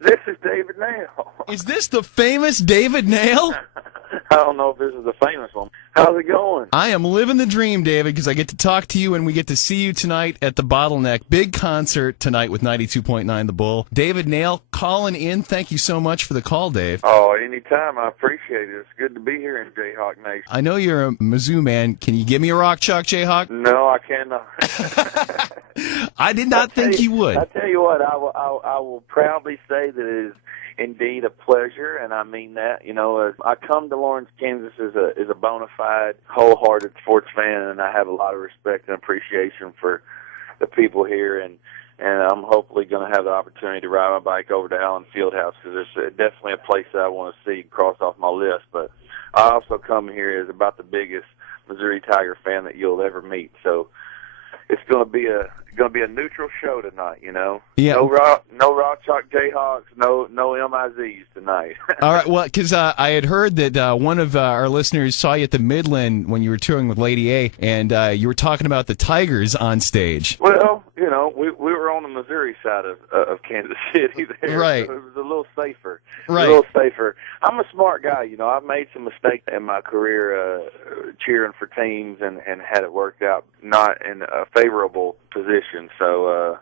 This is David Nail. Is this the famous David Nail? I don't know if this is the famous one. How's it going? I am living the dream, David, because I get to talk to you and we get to see you tonight at the Bottleneck. Big concert tonight with 92.9 The Bull. David Nail calling in. Thank you so much for the call, Dave. Oh, anytime. I appreciate it. It's good to be here in Jayhawk Nation. I know you're a Mizzou man. Can you give me a rock chalk, Jayhawk? No, I cannot. I did not think you would. I tell you what, I will proudly say that it is indeed a pleasure, and I mean that. You know, I come to Lawrence, Kansas as a bona fide, wholehearted sports fan, and I have a lot of respect and appreciation for the people here, and I'm hopefully going to have the opportunity to ride my bike over to Allen Fieldhouse, because it's definitely a place that I want to see cross off my list. But I also come here as about the biggest Missouri Tiger fan that you'll ever meet, so it's going to be a neutral show tonight, you know. Yeah. No rock chalk Jayhawks, no MIZs tonight. All right, well, because I had heard that one of our listeners saw you at the Midland when you were touring with Lady A, and you were talking about the Tigers on stage. Well, you know, we were on the Missouri side of Kansas City there. Right. So it was a little safer. Right. A little safer. I'm a smart guy, you know. I've made some mistakes in my career cheering for teams and had it worked out not in a favorable position. So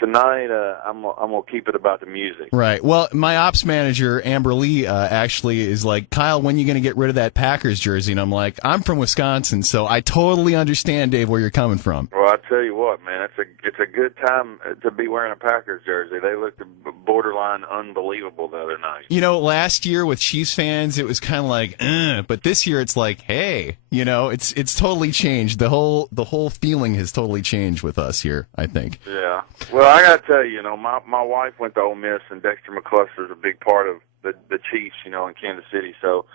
tonight I'm gonna keep it about the music. Right. Well, my ops manager Amber Lee actually is like, Kyle, when are you going to get rid of that Packers jersey? And I'm like, I'm from Wisconsin, so I totally understand, Dave, where you're coming from. Well, I tell you what, man, it's a good time to be wearing a Packers jersey. They looked borderline unbelievable the other night. You know, last year with Chiefs fans, it was kind of like, but this year it's like, hey, you know, it's totally changed. The whole feeling has totally changed with us here, I think. Yeah. Well, I got to tell you, you know, my wife went to Ole Miss, and Dexter McCluster is a big part of the Chiefs, you know, in Kansas City. So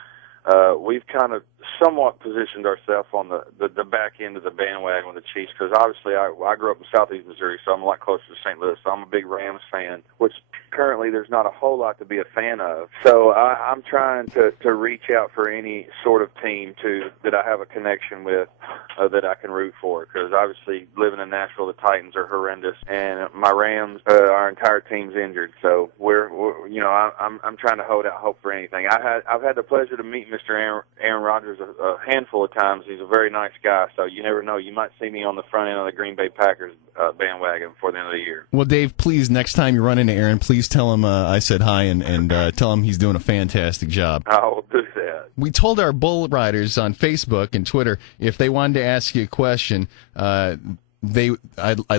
we've kind of somewhat positioned ourselves on the back end of the bandwagon with the Chiefs, because obviously I grew up in southeast Missouri, so I'm a lot closer to St. Louis. So I'm a big Rams fan, which currently there's not a whole lot to be a fan of. So I'm trying to reach out for any sort of team that I have a connection with that I can root for, because obviously living in Nashville, the Titans are horrendous, and my Rams, our entire team's injured. So we're you know, I'm trying to hold out hope for anything. I've had the pleasure to meet Mr. Aaron Rodgers a handful of times. He's a very nice guy, so you never know. You might see me on the front end of the Green Bay Packers bandwagon before the end of the year. Well, Dave, please, next time you run into Aaron, please tell him I said hi, and tell him he's doing a fantastic job. I will do that. We told our bull riders on Facebook and Twitter if they wanted to ask you a question, I'd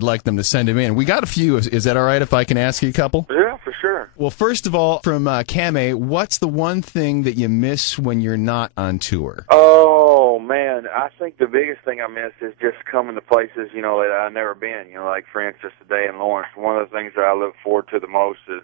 like them to send him in. We got a few. Is that all right if I can ask you a couple? Yeah, for sure. Well, first of all, from Kame, what's the one thing that you miss when you're not on tour? Oh, man, I think the biggest thing I miss is just coming to places, you know, that I've never been. You know, like, for instance, today in Lawrence, one of the things that I look forward to the most is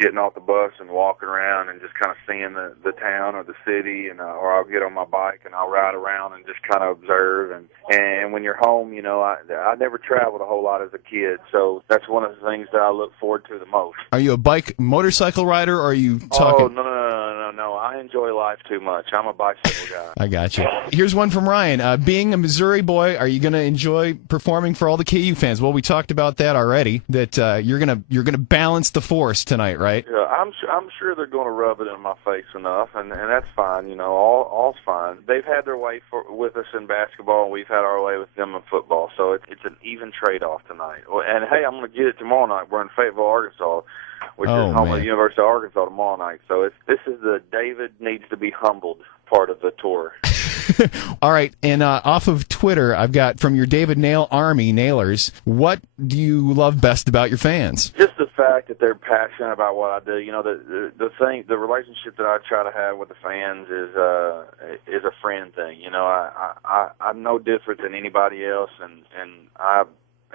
getting off the bus and walking around and just kind of seeing the town or the city, and or I'll get on my bike and I'll ride around and just kind of observe. And when you're home, you know, I never traveled a whole lot as a kid, so that's one of the things that I look forward to the most. Are you a motorcycle rider, or are you talking? Oh, no. I enjoy life too much. I'm a bicycle guy. I got you. Here's one from Ryan. Being a Missouri boy, are you going to enjoy performing for all the KU fans? Well, we talked about that already, that you're gonna balance the force tonight, right? Yeah, I'm sure they're going to rub it in my face enough, and that's fine. You know, all's fine. They've had their way with us in basketball, and we've had our way with them in football. So it's an even trade-off tonight. And hey, I'm going to get it tomorrow night. We're in Fayetteville, Arkansas, which is home of the University of Arkansas tomorrow night. So this is the David needs to be humbled part of the tour. All right, and off of Twitter, I've got from your David Nail Army Nailers, what do you love best about your fans? Just the fact that they're passionate about what I do. You know, the relationship that I try to have with the fans is a friend thing. You know, I'm no different than anybody else, and I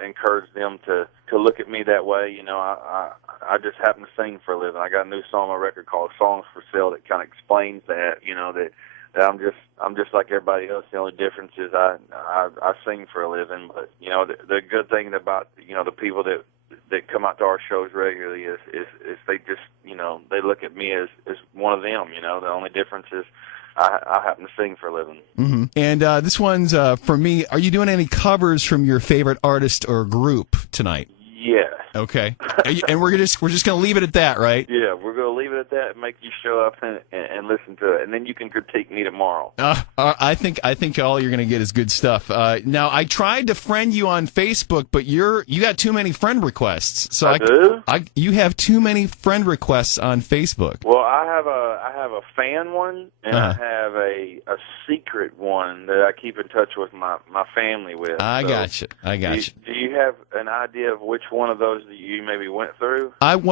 encourage them to look at me that way. You know, I just happen to sing for a living. I got a new song on my record called Songs for Sale that kind of explains that. You know, that I'm just like everybody else. The only difference is I sing for a living. But you know, the good thing about, you know, the people that come out to our shows regularly is they just, you know, they look at me as one of them. You know, the only difference is I happen to sing for a living. Mm-hmm. And this one's for me. Are you doing any covers from your favorite artist or group tonight? Yes. Okay. And we're just going to leave it at that, right? Yeah, we're going to leave it at that and make you show up and listen to it, and then you can critique me tomorrow. I think all you're going to get is good stuff. Now, I tried to friend you on Facebook, but you got too many friend requests. So I do? You have too many friend requests on Facebook. Well, I have a fan one, and I have a secret one that I keep in touch with my family with. I got you. Do you have an idea of which one of those that you maybe went through? I'm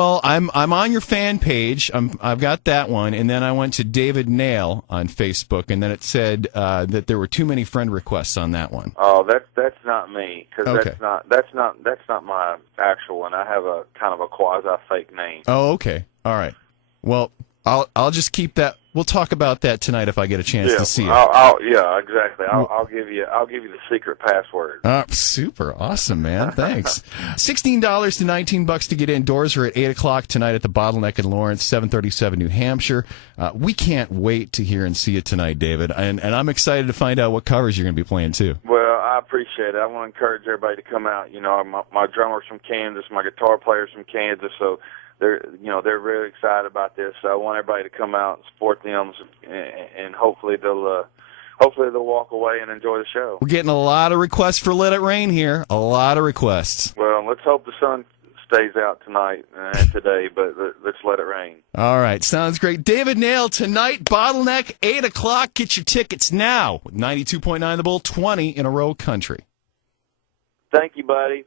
on your fan page. I've got that one, and then I went to David Nail on Facebook, and then it said that there were too many friend requests on that one. Oh, that's not me, because Okay. that's not my actual one. I have a kind of a quasi fake name. Oh, okay. All right. Well, I'll just keep that. We'll talk about that tonight if I get a chance to see it. Yeah, exactly. I'll give you the secret password. Super awesome, man. Thanks. $16 to $19 to get in. Doors are at 8:00 tonight at the Bottleneck in Lawrence, 737 New Hampshire. We can't wait to hear and see you tonight, David. And I'm excited to find out what covers you're going to be playing too. Well, I appreciate it. I want to encourage everybody to come out. You know, my drummer's from Kansas, my guitar player's from Kansas, so they're really excited about this. So I want everybody to come out and support them, and hopefully they'll walk away and enjoy the show. We're getting a lot of requests for Let It Rain here. A lot of requests. Well, let's hope the sun stays out tonight and today, but let's let it rain. All right, sounds great. David Nail tonight, Bottleneck, 8:00. Get your tickets now with 92.9 The Bull, 20 in a row country. Thank you, buddy.